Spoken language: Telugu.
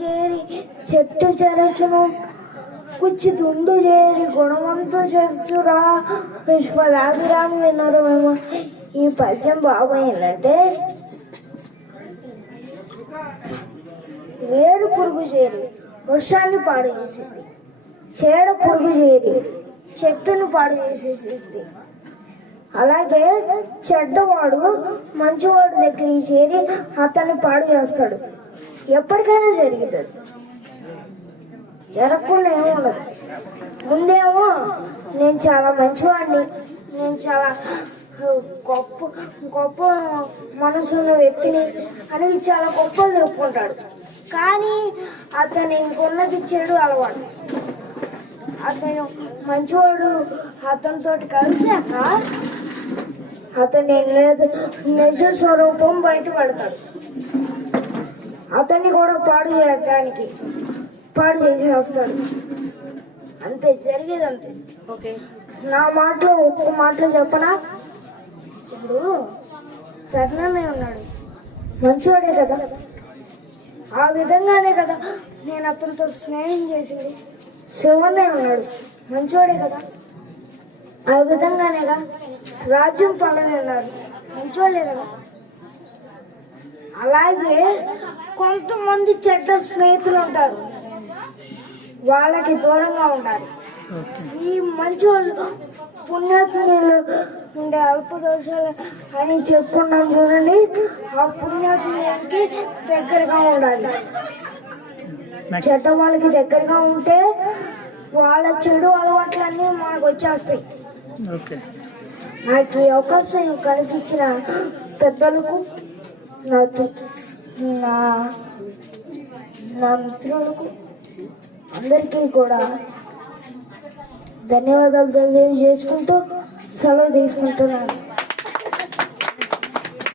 చేరి చెట్టు చెరచును కుచ్చి తుండు చేరి గుణవంతో చేర్చురా. విశ్వదాభిరామి విన్నారు మేము. ఈ పద్యం బాగోయిందంటే? వేరు పురుగు చేరి వర్షాన్ని పాడు చేసింది. చేడ పురుగు చేరి చెట్టును పాడు చేసేసింది. అలాగే చెడ్డవాడు మంచివాడు దగ్గరికి చేరి అతన్ని పాడు చేస్తాడు. ఎప్పటికైనా జరుగుతుంది జరగకుండా ఏమీ ఉండదు. ముందేమో నేను చాలా మంచివాడిని నేను చాలా గొప్ప గొప్ప మనసున్న వ్యక్తిని అని చాలా గొప్పలు చెప్పుకుంటాడు. కానీ అతని ఇంకొన్నది చెడు అలవాటు. అతను మంచివాడు అతనితో కలిసాక అతని నిజ స్వరూపం బయటపడతాడు. అతన్ని కూడా పాడు చేయడానికి పాడు చేసేస్తాడు అంతే జరిగేది అంతే ఓకే. నా మాటలో ఒక్కొక్క మాటలో చెప్పనా? ఇప్పుడు తరుణమే ఉన్నాడు. మంచివాడే కదా. ఆ విధంగానే కదా నేను అతనితో స్నేహం చేసింది. శివన్నే ఉన్నాడు. మంచివాడే కదా. ఆ విధంగానేగా రాజ్యం పల్లవి ఉన్నారు. మంచివాళ్ళే కదా. అలాగే కొంతమంది చెడ్డ స్నేహితులు ఉంటారు. వాళ్ళకి దూరంగా ఉండాలి. ఈ మంచి వాళ్ళు పుణ్యాత్ములు ఉండే అల్ప దోషాలు అని చెప్పుకున్నాం చూడండి. ఆ పుణ్యాత్ములకి దగ్గరగా ఉండాలి. చెడ్డ వాళ్ళకి దగ్గరగా ఉంటే వాళ్ళ చెడు అలవాట్లన్నీ మనకు వచ్చేస్తాయి. నాకు ఈ అవకాశం కల్పించిన పెద్దలకు నా తి- నా నా మిత్రులకు అందరికీ కూడా ధన్యవాదాలు తెలియజేసుకుంటూ సెలవు తీసుకుంటున్నాను.